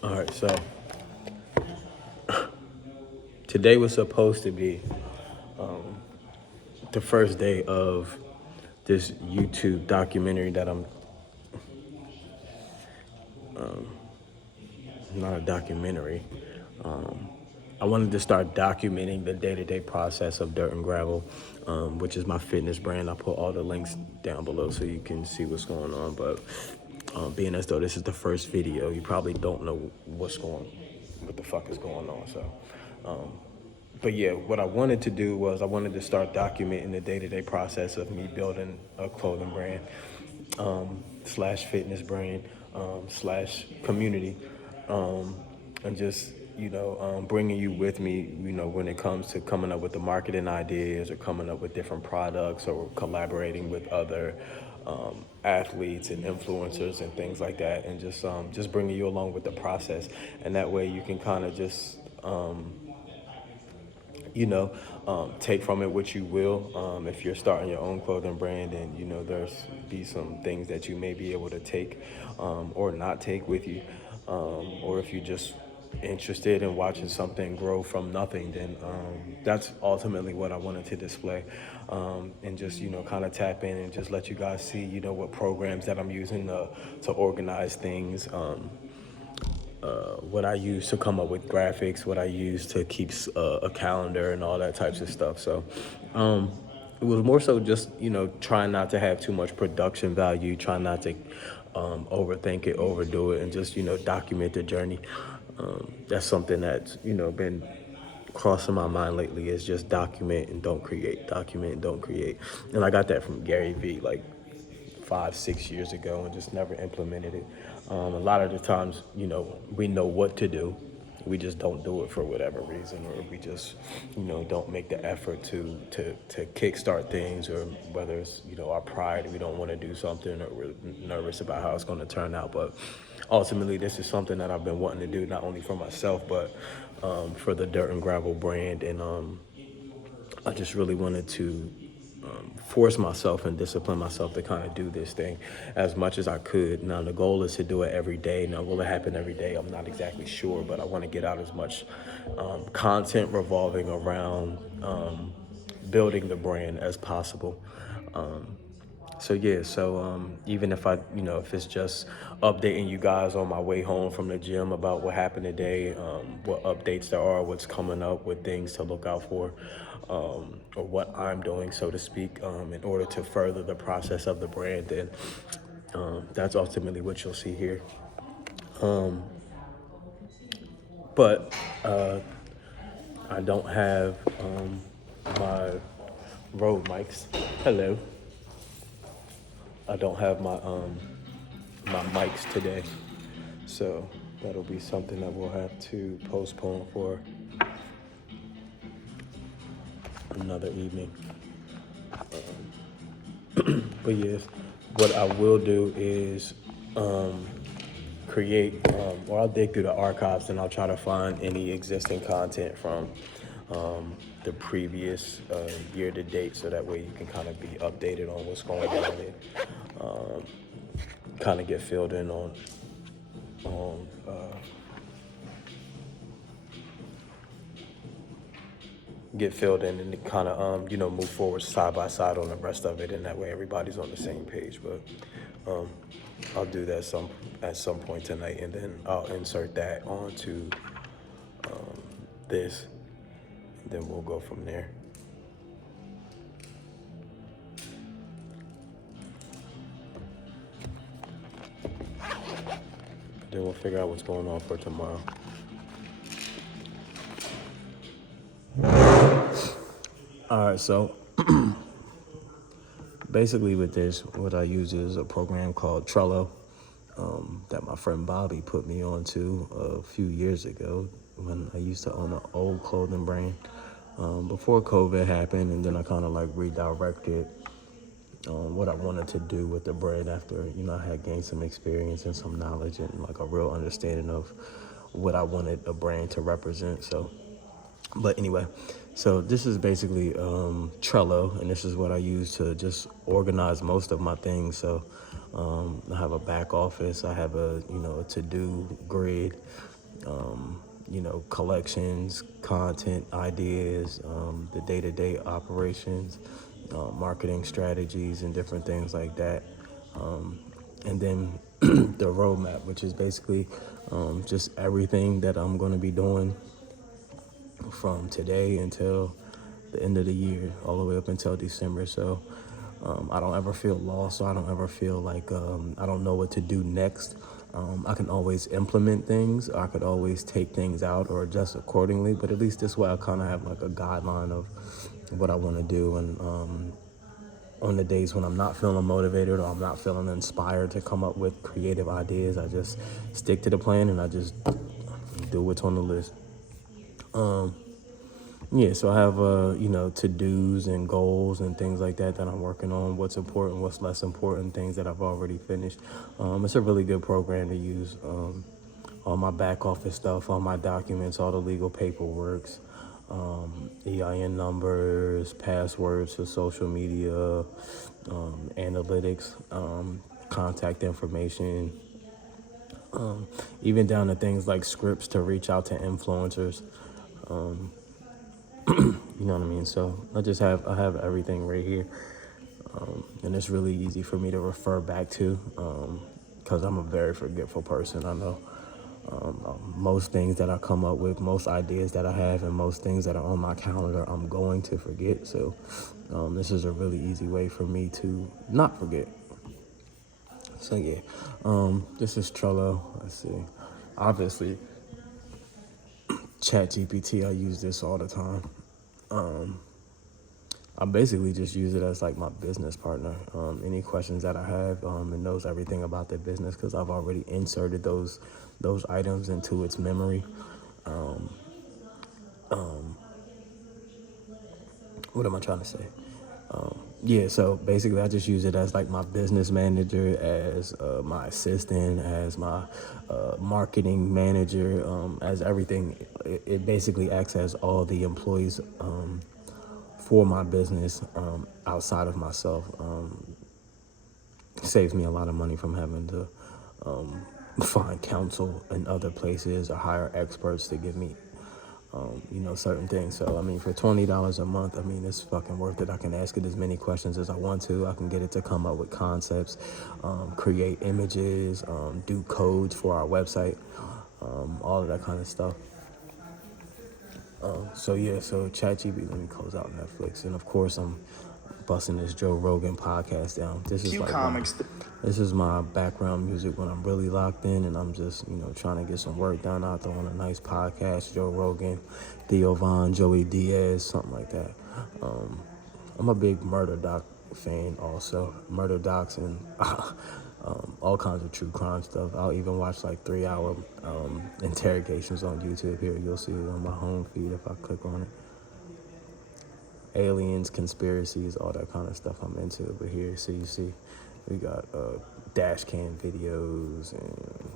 All right, so today was supposed to be the first day of this YouTube documentary that I'm not a documentary. I wanted to start documenting the day-to-day process of Dirt and Gravel, which is my fitness brand. I'll put all the links down below so you can see what's going on. But being as though this is the first video, you probably don't know what the fuck is going on. So, but yeah, what I wanted to do was I wanted to start documenting the day-to-day process of me building a clothing brand, slash fitness brand, slash community, and just, bringing you with me, when it comes to coming up with the marketing ideas or coming up with different products or collaborating with other athletes and influencers and things like that, and just bringing you along with the process. And that way you can kind of just, take from it what you will. If you're starting your own clothing brand, and there's be some things that you may be able to take or not take with you, or if you just interested in watching something grow from nothing, then that's ultimately what I wanted to display, and just kind of tap in and just let you guys see what programs that I'm using to organize things, what I use to come up with graphics, what I use to keep a calendar and all that types of stuff. So it was more so just, trying not to have too much production value, trying not to overthink it, overdo it, and just, document the journey. That's something that's, been crossing my mind lately, is just document and don't create, document and don't create. And I got that from Gary Vee like 5-6 years ago and just never implemented it. A lot of the times, we know what to do. We just don't do it for whatever reason, or we just, don't make the effort to kickstart things, or whether it's, our pride, we don't want to do something, or we're nervous about how it's going to turn out. But ultimately, this is something that I've been wanting to do, not only for myself, but for the Dirt and Gravel brand. And I just really wanted to force myself and discipline myself to kind of do this thing as much as I could. Now, the goal is to do it every day. Now, will it happen every day? I'm not exactly sure, but I want to get out as much content revolving around building the brand as possible. So even if if it's just updating you guys on my way home from the gym about what happened today, what updates there are, what's coming up, what things to look out for, or what I'm doing, so to speak, in order to further the process of the brand, then that's ultimately what you'll see here. But I don't have my Rode mics. Hello. I don't have my mics today, so that'll be something that we'll have to postpone for another evening. But yes, what I will do is create, or I'll dig through the archives and I'll try to find any existing content from the previous year to date, so that way you can kind of be updated on what's going on, and kind of get filled in on and kind of move forward side by side on the rest of it, and that way everybody's on the same page. But I'll do that at some point tonight, and then I'll insert that onto this, and then we'll go from there. Then we'll figure out what's going on for tomorrow. All right, so basically with this, what I use is a program called Trello, that my friend Bobby put me onto a few years ago when I used to own an old clothing brand, before COVID happened, and then I kind of like redirected what I wanted to do with the brand after, I had gained some experience and some knowledge and like a real understanding of what I wanted a brand to represent. But anyway, so this is basically Trello, and this is what I use to just organize most of my things. So I have a back office. I have a to-do grid, collections, content, ideas, the day-to-day operations, marketing strategies, and different things like that. And then the roadmap, which is basically just everything that I'm going to be doing from today until the end of the year, all the way up until December. So I don't ever feel lost. So I don't ever feel like I don't know what to do next. I can always implement things. I could always take things out or adjust accordingly. But at least this way I kind of have like a guideline of what I want to do. And on the days when I'm not feeling motivated or I'm not feeling inspired to come up with creative ideas, I just stick to the plan and I just do what's on the list. Yeah, so I have to-dos and goals and things like that I'm working on. What's important, what's less important, things that I've already finished. It's a really good program to use. All my back office stuff, all my documents, all the legal paperworks, EIN numbers, passwords to social media, analytics, contact information, even down to things like scripts to reach out to influencers. You know what I mean? So I have everything right here, and it's really easy for me to refer back to, because I'm a very forgetful person. I know most things that I come up with, most ideas that I have, and most things that are on my calendar, I'm going to forget. So this is a really easy way for me to not forget. So yeah, this is Trello. Let's see. Obviously, ChatGPT, I use this all the time. I basically just use it as like my business partner. Any questions that I have, it knows everything about the business because I've already inserted those items into its memory. What am I trying to say? Yeah, so basically I just use it as like my business manager, as my assistant, as my marketing manager, as everything. It basically acts as all the employees for my business outside of myself. Saves me a lot of money from having to find counsel in other places or hire experts to give me certain things. So, I mean, for $20 a month, I mean, it's fucking worth it. I can ask it as many questions as I want to. I can get it to come up with concepts, create images, do codes for our website, all of that kind of stuff. So ChatGPT, let me close out Netflix. And of course, I'm busting this Joe Rogan podcast down. This is my background music when I'm really locked in and I'm just, trying to get some work done out there on a nice podcast. Joe Rogan, Theo Von, Joey Diaz, something like that. I'm a big murder doc fan also. Murder docs and all kinds of true crime stuff. I'll even watch like 3-hour interrogations on YouTube. Here, you'll see it on my home feed if I click on it. Aliens, conspiracies, all that kind of stuff I'm into. But here, so you see, we got dash cam videos, and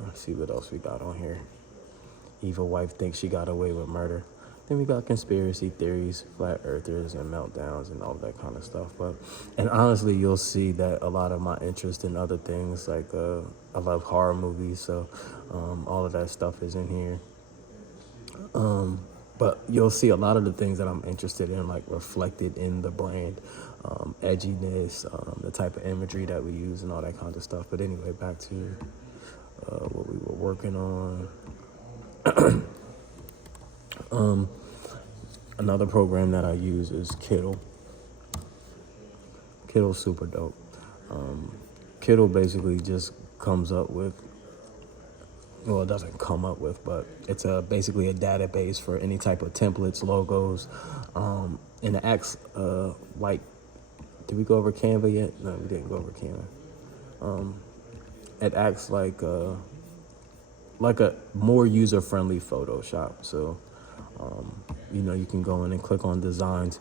let's see what else we got on here. Evil wife thinks she got away with murder. Then we got conspiracy theories, flat earthers, and meltdowns, and all that kind of stuff. And honestly, you'll see that a lot of my interest in other things, like I love horror movies, so all of that stuff is in here. But you'll see a lot of the things that I'm interested in, like reflected in the brand, edginess, the type of imagery that we use, and all that kind of stuff. But anyway, back to what we were working on. Another program that I use is Kittle. Kittle's super dope. Kittle basically just comes up with, well, it doesn't come up with, but it's basically a database for any type of templates, logos, and it acts like, did we go over Canva yet? No, we didn't go over Canva. It acts like a more user-friendly Photoshop. So, you can go in and click on designs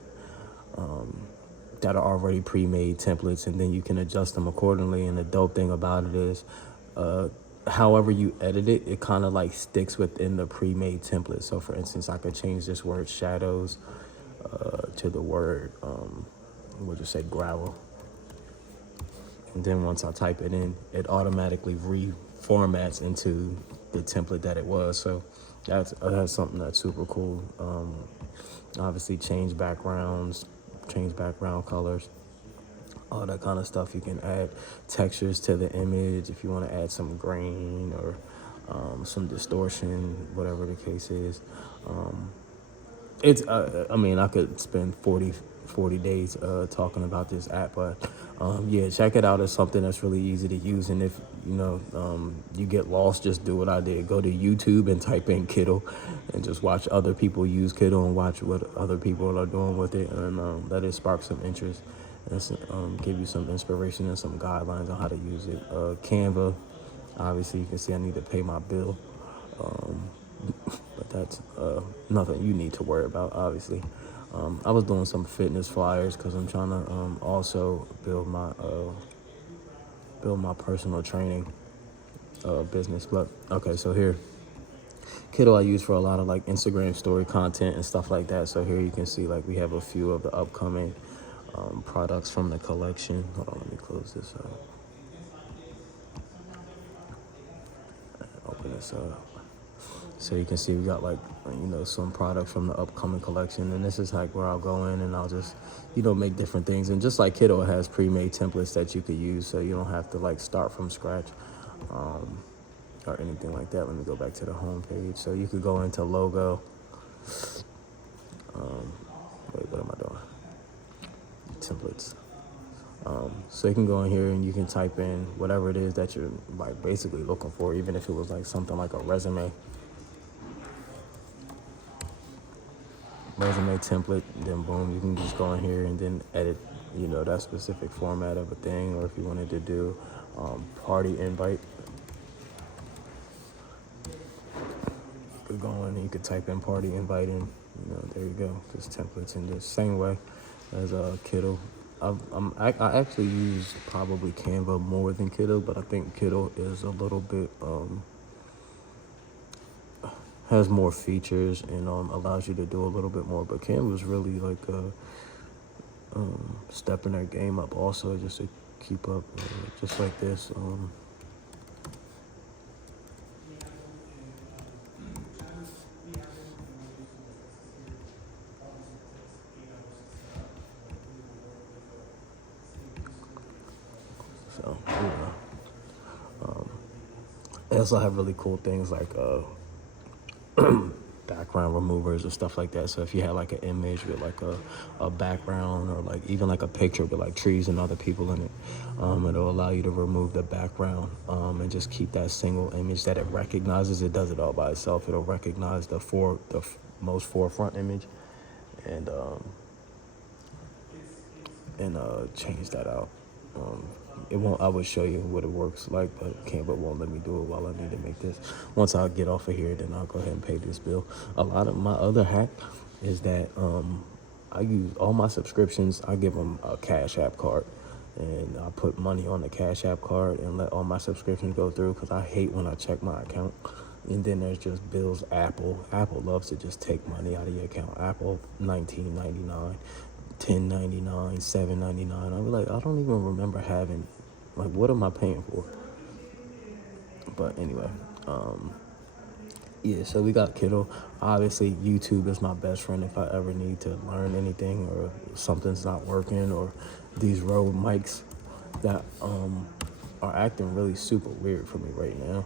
that are already pre-made templates, and then you can adjust them accordingly. And the dope thing about it is, however you edit it, it kind of like sticks within the pre-made template. So for instance, I could change this word shadows to the word, we'll just say gravel. And then once I type it in, it automatically reformats into the template that it was. So that's something that's super cool. Obviously change backgrounds, change background colors, all that kind of stuff. You can add textures to the image if you want to add some grain or some distortion, whatever the case is. I mean, I could spend 40 days talking about this app, but yeah, check it out. It's something that's really easy to use. And if you get lost, just do what I did. Go to YouTube and type in Kittle and just watch other people use Kittle and watch what other people are doing with it, and let it spark some interest and give you some inspiration and some guidelines on how to use it. Canva, obviously you can see I need to pay my bill. But that's nothing you need to worry about, obviously. I was doing some fitness flyers because I'm trying to also build my personal training business. But okay, so here, Kittle I use for a lot of like Instagram story content and stuff like that. So here you can see like we have a few of the upcoming products from the collection. Hold on, let me close this up. Open this up. So you can see we got like, some products from the upcoming collection. And this is like where I'll go in and I'll just, make different things. And just like Kittle has pre-made templates that you could use, so you don't have to like start from scratch or anything like that. Let me go back to the home page. So you could go into logo. Wait, what am I doing? Templates. So you can go in here and you can type in whatever it is that you're like basically looking for, even if it was like something like a resume template. Then boom, you can just go in here and then edit, that specific format of a thing. Or if you wanted to do party invite, you could go in and you could type in party invite and there you go. Just templates in the same way as Kittle. I actually use probably Canva more than Kittle, but I think Kittle is a little bit has more features and allows you to do a little bit more. But Canva's really like stepping their game up also, just to keep up, just like this. So they also have really cool things like background removers or stuff like that. So if you had like an image with like a background, or like even like a picture with like trees and other people in it, it'll allow you to remove the background and just keep that single image that it recognizes. It does it all by itself. It'll recognize the most forefront image and change that out. It won't. I would show you what it works like, but Canva won't let me do it while I need to make this. Once I get off of here, then I'll go ahead and pay this bill. A lot of my other hack is that I use all my subscriptions. I give them a Cash App card, and I put money on the Cash App card and let all my subscriptions go through, because I hate when I check my account and then there's just bills. Apple loves to just take money out of your account. Apple $19.99. $10.99, $7.99. I'll be like, I don't even remember having, like, what am I paying for? But anyway, yeah, so we got Kittle. Obviously, YouTube is my best friend if I ever need to learn anything, or something's not working, or these Rode mics that are acting really super weird for me right now.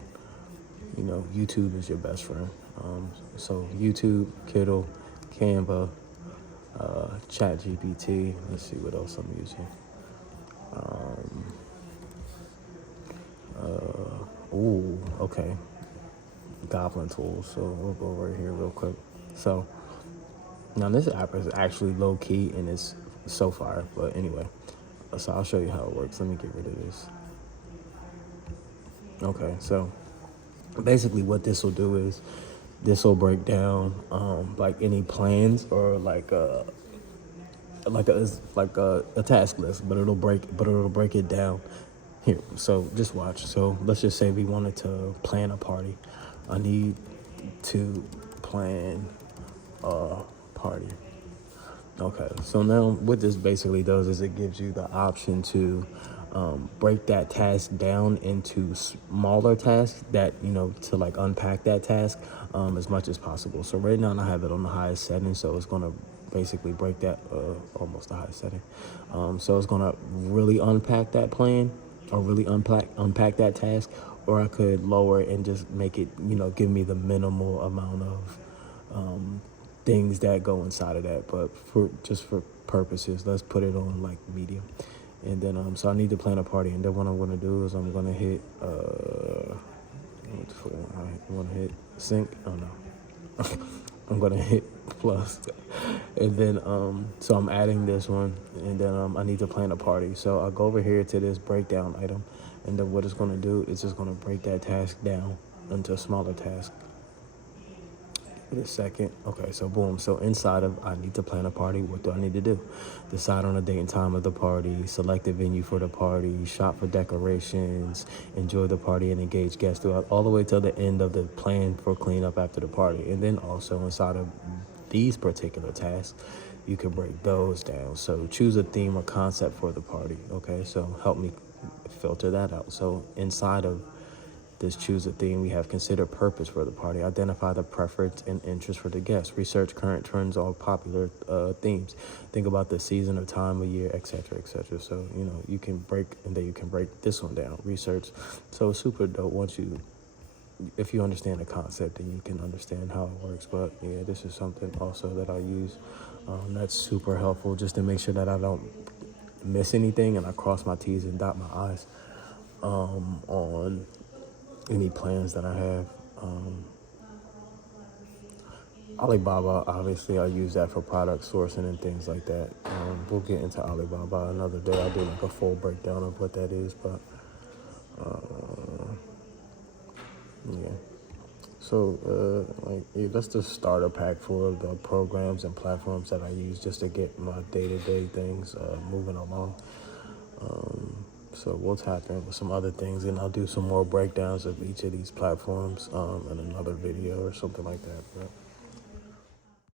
YouTube is your best friend. So YouTube, Kittle, Canva, ChatGPT. Let's see what else I'm using. Okay. Goblin tools. So we'll go right here real quick. So now this app is actually low key and it's so fire. But anyway, so I'll show you how it works. Let me get rid of this. Okay, so basically what this will do is this will break down like any plans, or like a task list, but it'll break it down. Here, so just watch. So let's just say we wanted to plan a party. I need to plan a party. Okay, so now what this basically does is it gives you the option to break that task down into smaller tasks that, to like unpack that task as much as possible. So right now I have it on the highest setting, so it's going to basically break that almost the highest setting. So it's going to really unpack that plan, or really unpack that task, or I could lower it and just make it, give me the minimal amount of things that go inside of that. But for purposes, let's put it on like medium. And then so I need to plan a party, and then what I'm gonna do is I'm gonna hit I want to hit sync. Oh no. I'm gonna hit plus, and then so I'm adding this one, and then I need to plan a party. So I'll go over here to this breakdown item, and then what it's gonna do is it's gonna break that task down into a smaller task. Wait a second. Okay, so boom. So inside of I need to plan a party, what do I need to do? Decide on a date and time of the party, select the venue for the party, shop for decorations, enjoy the party, and engage guests throughout all the way till the end of the plan for cleanup after the party. And then also inside of these particular tasks, you can break those down. So choose a theme or concept for the party. Okay, so help me filter that out. So inside of this choose a theme, we have consider purpose for the party, identify the preference and interest for the guests, research current trends or popular themes, think about the season or time of year, etc., etc. So you can break, and then you can break this one down, research. So it's super dope if you understand the concept, then you can understand how it works. But yeah, this is something also that I use that's super helpful, just to make sure that I don't miss anything and I cross my T's and dot my I's on any plans that I have. Alibaba, obviously I use that for product sourcing and things like that. We'll get into Alibaba another day. I'll do like a full breakdown of what that is, but yeah. So that's the starter pack for the programs and platforms that I use just to get my day-to-day things moving along. So we'll tap in with some other things, and I'll do some more breakdowns of each of these platforms in another video or something like that. But